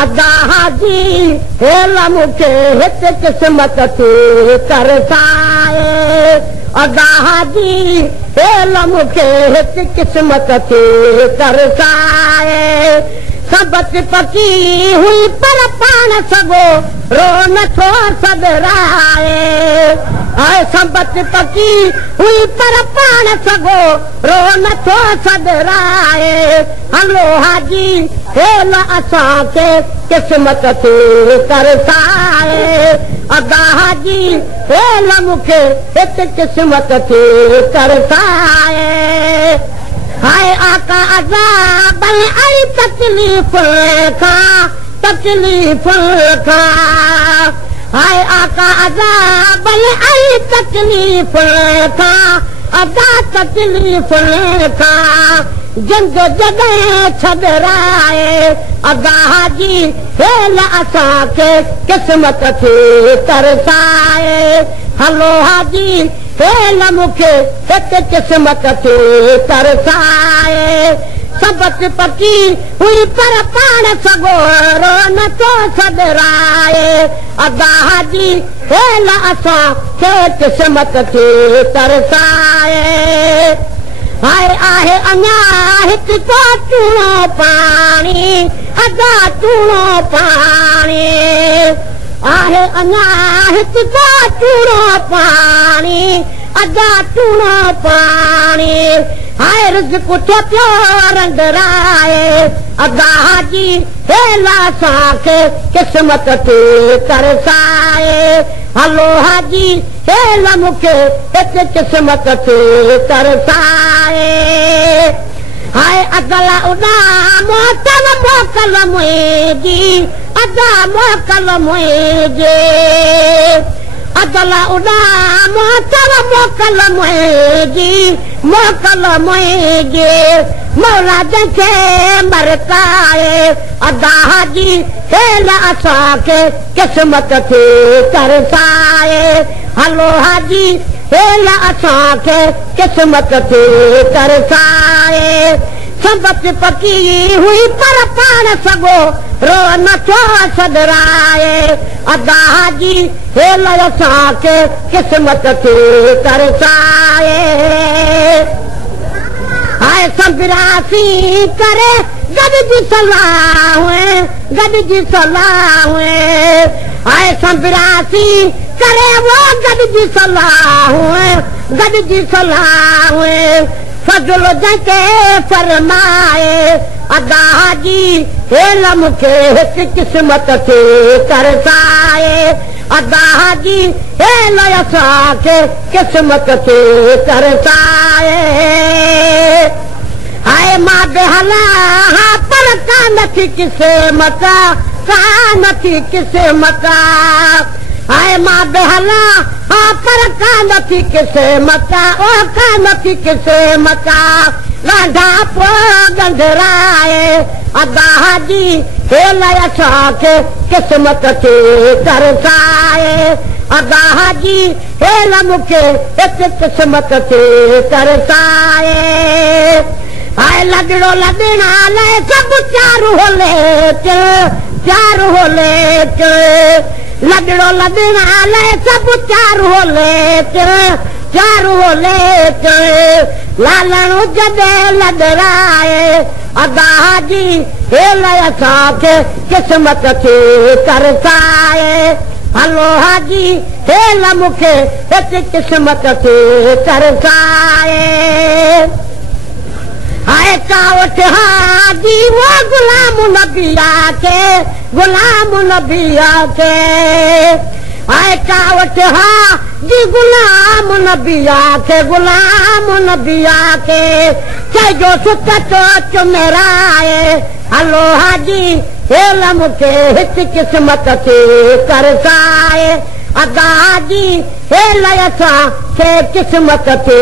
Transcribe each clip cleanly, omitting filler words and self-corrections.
अदा जी हेल मूंखे हित क़िस्मत थे तरसाए अदा जी हेल मूंखे हित क़िस्मत थे तरसाए सबत पकी हुई पर पाण सगो रो नथो सदराए आए सबत पकी हुई पर पाण सगो रो नथो सदराए हलो हाजी हेल असांखे क़िस्मत थे तरसाए अदा हाजी हेल मूंखे हित क़िस्मत थे तरसाए हाय आका अज़ाब आई तकलीफ़ खां हाय आका अज़ाब आई तकलीफ़ खां अदा तकलीफ़ खां जंग जॻह छॾराए अदा जी हेल असांखे क़िस्मत थे तरसाए हलो हाजी हेल मूंखे हित क़िस्मत थे तरसाए सबत पकी हुई पर पाण सगो रो नथो सदराए अदा जी हेल असांखे क़िस्मत थे तरसाए हाय आहे अञा हिकु को चूणो पाणी अदा चूणो पाणी आहे अञा हिकु को चूणो पाणी अदा चूणो पाणी हाय रिज़्क़ थे पियो रंडराए अदा जी हेल असांखे क़िस्मत थे तरसाए हलो हाजी हेल मूंखे हित क़िस्मत थे तरसाए हाय अदला उॾा मोतल मोकल मुंहिंजी अदा मोकल मुंहिंजे अदला उॾा मोतल मोकल मुंहिंजी मोकल मुंहिंजे मौला जंहिंखे मरकाए अदा जी हेल असांखे क़िस्मत थे तरसाए हलो हाजी हेल असांखे क़िस्मत थे तरसाए सबत पकी हुई पर पाण सगो रो नथो सदराए अदा जी हेल असांखे क़िस्मत थे तरसाए हाय संबरासी करे गॾिजी सलाह हाय संबरासी करे वो गॾिजी सलाह फजल जंहिंखे फरमाए अदा जी हेल मूंखे हिकु क़िस्मत थे तरसाए अदा जी हेल असांखे क़िस्मत थे तरसाए हाय मां बेहला हाँ पर का नथी क़िस्मत हाय मां बेहला हाँ पर का नथी क़िस्मत ओ का नथी क़िस्मत ॾाढा पोइ गंढराए अदा जी हेल असांखे क़िस्मत थे तरसाए अदा जी हेल मूंखे हिकु क़िस्मत थे तरसाए हाय लॻड़ो लॻणा लाइ सभु चारू होले लॻड़ो लॻणा लाइ सभु चारू होले लालण जॾहिं लॻराए अदा जी हेल असांखे क़िस्मत थे तरसाए हलो हाजी हेल मूंखे हिकु क़िस्मत थे तरसाए हाय कावठ हाजी वो गुलाम नबिया के हाय कावठ हाजी गुलाम नबिया के चइजो सुत चोच मेराए हलो हाजी हेल मूंखे हिकु क़िस्मत थे तरसाए अदा जी हेल असांखे क़िस्मत थे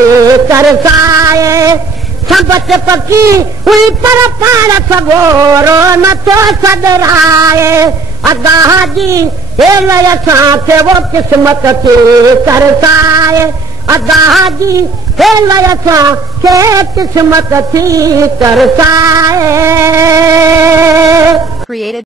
तरसाए सबत पकी हुई पर पाण सगो रो नथो सदराए अदा जी हेल असांखे वो क़िस्मत थे तरसाए अदा जी हेल असांखे क़िस्मत थी तरसाए।